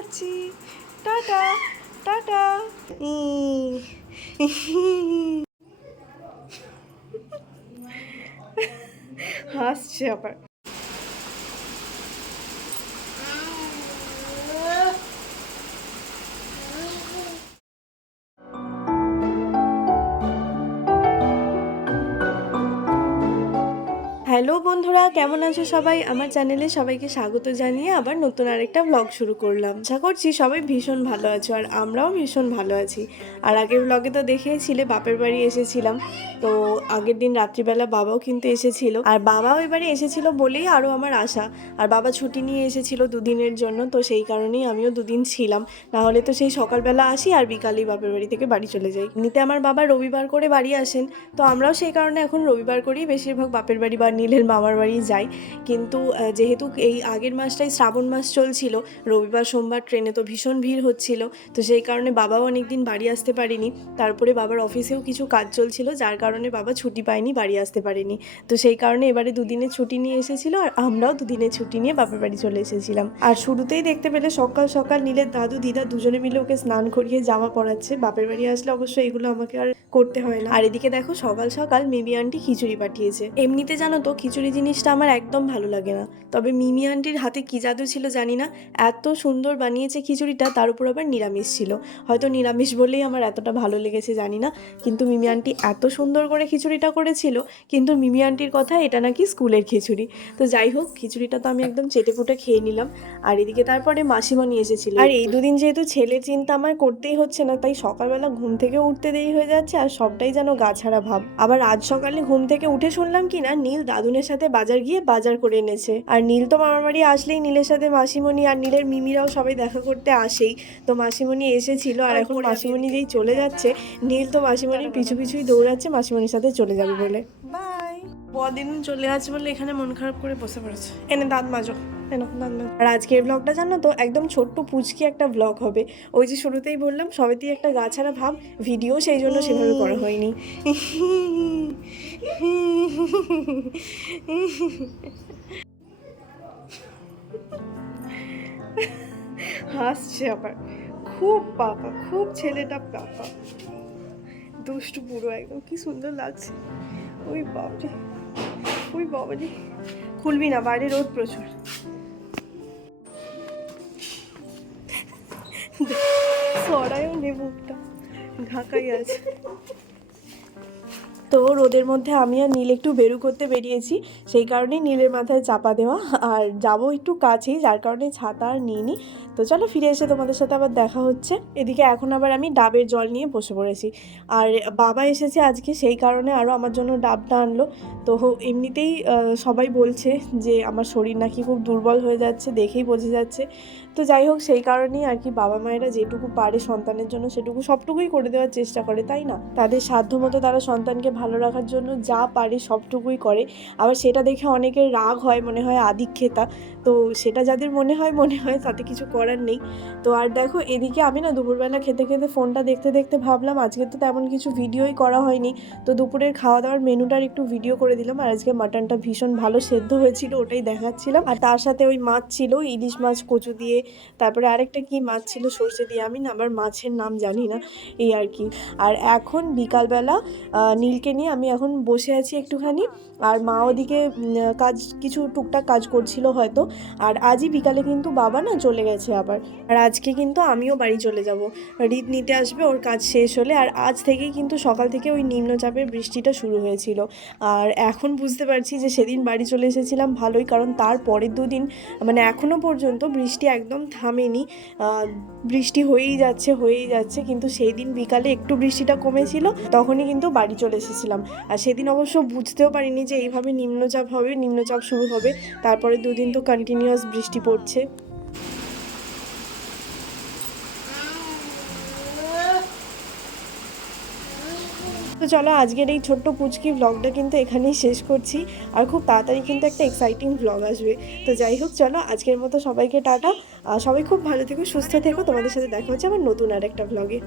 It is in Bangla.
যাচ্ছি টাটা টাটা। হাসছে আবার। হ্যালো বন্ধুরা, কেমন আছো সবাই? আমার চ্যানেলে সবাইকে স্বাগত জানিয়ে আবার নতুন আরেকটা ব্লগ শুরু করলাম। আশা করছি সবাই ভীষণ ভালো আছো আর আমরাও ভীষণ ভালো আছি। আর আগের ব্লগে তো দেখেছিলে বাপের বাড়ি এসেছিলাম। তো আগের দিন রাত্রিবেলা বাবাও কিন্তু এসেছিল। আর বাবাও এবারে এসেছিল বলেই আরও আমার আশা। আর বাবা ছুটি নিয়ে এসেছিল দুদিনের জন্য, তো সেই কারণেই আমিও দুদিন ছিলাম। না হলে তো সেই সকালবেলা আসি আর বিকালেই বাপের বাড়ি থেকে বাড়ি চলে যাই। এমনিতে আমার বাবা রবিবার করে বাড়ি আসেন, তো আমরাও সেই কারণে এখন রবিবার করেই বেশিরভাগ বাপের বাড়ি বা নীলের মামার বাড়ি যাই। কিন্তু যেহেতু এই আগের মাসটাই শ্রাবণ মাস চলছিল, রবিবার, সোমবার ট্রেনে তো ভীষণ ভিড় হচ্ছিল, তো সেই কারণে বাবাও অনেক দিন বাড়ি আসতে পারিনি। তারপরে বাবার অফিসেও কিছু কাজ চলছিল, যার কারণে বাবা ছুটি পায়নি, বাড়ি আসতে পারেনি। তো সেই কারণে এবারে দুদিনের ছুটি নিয়ে এসেছিল, আর আমরাও দুদিনের ছুটি নিয়ে বাপের বাড়ি চলে এসেছিলাম। আর শুরুতেই দেখতে পেলে সকাল সকাল নীলের দাদু, দিদা দুজনে মিলে ওকে স্নান করিয়ে জামা পরাচ্ছে। বাপের বাড়ি আসলে অবশ্যই এগুলো আমাকে আর করতে হয় না। আর এদিকে দেখো সকাল সকাল মিমি আন্টি খিচুড়ি পাঠিয়েছে। এমনিতে জানো তো খিচুড়ি জিনিসটা আমার একদম ভালো লাগে না। তবে মিমি আন্টির হাতে কি জাদু ছিল জানি না। এত সুন্দর বানিয়েছে খিচুড়িটা, তার উপর আবার নিরামিষ ছিল। হয়তো নিরামিষ বলেই আমার এতটা ভালো লেগেছে জানি না। কিন্তু মিমি আন্টি এত সুন্দর করে খিচুড়িটা করেছিল, কিন্তু মিমি আন্টির কথা এটা নাকি স্কুলের খিচুড়ি। তো যাই হোক, খিচুড়িটা তো আমি একদম চেটে ফুটে খেয়ে নিলাম। আর এদিকে তারপরে মাসিমণি এসেছিল। আর এই দুদিন যেহেতু ছেলের চিন্তা আমার করতেই হচ্ছে না, তাই সকালবেলা ঘুম থেকে উঠতে দেরি হয়ে যাচ্ছে আর সবটাই যেন গাছাড়া ভাব। আবার আজ সকালে ঘুম থেকে উঠে শুনলাম কি না, নীল দাদুনের সাথে বাজার গিয়ে বাজার করে এনেছে। আর নীল তো মামার বাড়ি আসলেই নীলের সাথে মাসিমণি আর নীলের মিমিরাও সবাই দেখা করতে আসেই। তো মাসিমণি এসেছিল আর এখন মাসিমণি যেই চলে যাচ্ছে নীল তো মাসিমণির পিছু পিছুই দৌড়াচ্ছে মাসিমণির সাথে চলে যাবে বলে। বাই। বদিন চলে আছে বলে এখানে মন খারাপ করে বসে পড়েছে। এনে দাঁত দাঁত মাজো। আর আজকের ব্লগটা জানো তো, একদম ছোট্ট পুচকি একটা ব্লগ হবে। ওই যে শুরুতেই বললাম সবেতেই একটা গাছারা ভাব ভিডিও সেই জন্য সেভাবে করা হয়নি। হাসছে আবার। খুব পাকা, খুব ছেলেটা পাকা। দুষ্টু পুরো একদম, কি সুন্দর লাগছে। ওই বাবরে ওই বাবারে। খুলবি না, বাইরে রোদ প্রচুর। সরাইও নেবুকটা ঢাকাই আছে। তো রোদের মধ্যে আমি আর নীল একটু বেরু করতে বেরিয়েছি। সেই কারণেই নীলের মাথায় চাপা দেওয়া। আর যাব একটু কাছেই, যার কারণে ছাতা আর নিইনি তো চলো ফিরে এসে তোমাদের সাথে আবার দেখা হচ্ছে। এদিকে এখন আবার আমি ডাবের জল নিয়ে বসে পড়েছি। আর বাবা এসেছে আজকে, সেই কারণে আরও আমার জন্য ডাবটা আনলো। তো এমনিতেই সবাই বলছে যে আমার শরীর নাকি খুব দুর্বল হয়ে যাচ্ছে, দেখেই বোঝা যাচ্ছে। তো যাই হোক, সেই কারণেই আর কি বাবা মায়েরা যেটুকু পারে সন্তানের জন্য, সেটুকু সবটুকুই করে দেওয়ার চেষ্টা করে, তাই না? তাদের সাধ্য মতো তারা সন্তানকে ভালো রাখার জন্য যা পারে সবটুকুই করে। আবার সেটা দেখে অনেকের রাগ হয় মনে হয় আদিক্ষেতা। তো সেটা যাদের মনে হয় মনে হয় তাতে কিছু করার নেই। তো আর দেখো এদিকে আমি না দুপুরবেলা খেতে খেতে ফোনটা দেখতে দেখতে ভাবলাম আজকে তো তেমন কিছু ভিডিওই করা হয়নি। তো দুপুরের খাওয়া দাওয়ার মেনুটার একটু ভিডিও করে দিলাম। আর আজকে মাটনটা ভীষণ ভালো সেদ্ধ হয়েছিল ওটাই দেখাচ্ছিলাম। আর তার সাথে ওই মাছ ছিল ইলিশ মাছ কচু দিয়ে। তারপরে আরেকটা কি মাছ ছিল সর্ষে দিয়ে আমি না আবার মাছের নাম জানি না এই আর কি। আর এখন বিকালবেলা আহ, নীলকে নিয়ে আমি এখন বসে আছি একটুখানি। আর মা ওদিকে কাজ, কিছু টুকটাক কাজ করছিল হয়তো। আর আজই বিকালে কিন্তু বাবা না চলে গেছে আবার। আর আজকে কিন্তু আমিও বাড়ি চলে যাব। রিদ নিতে আসবে, ওর কাজ শেষ হলে। আর আজ থেকেই কিন্তু সকাল থেকে ওই নিম্নচাপের বৃষ্টিটা শুরু হয়েছিল। আর এখন বুঝতে পারছি যে সেদিন বাড়ি চলে এসেছিলাম ভালোই, কারণ তার পরের দুদিন মানে এখনও পর্যন্ত বৃষ্টি একদম থামেনি। বৃষ্টি হয়েই যাচ্ছে হয়েই যাচ্ছে। কিন্তু সেই দিন বিকালে একটু বৃষ্টিটা কমেছিল, তখনই কিন্তু বাড়ি চলে এসেছিলাম আর সেদিন অবশ্য বুঝতেও পারিনি যে এইভাবে নিম্নচাপ হবে, নিম্নচাপ শুরু হবে। তারপরে দুদিন তো কন্টিনিউয়াস বৃষ্টি পড়ছে। তো চলো আজকের এই ছোট্ট পুচকি ব্লগটা কিন্তু এখানেই শেষ করছি। আর খুব তাড়াতাড়ি কিন্তু একটা এক্সাইটিং ব্লগ আসবে। তো যাই হোক, চলো আজকের মতো সবাইকে টাটা। সবাই খুব ভালো থেকো, সুস্থ থেকো। তোমাদের সাথে দেখা হচ্ছে আবার নতুন আর একটা ব্লগে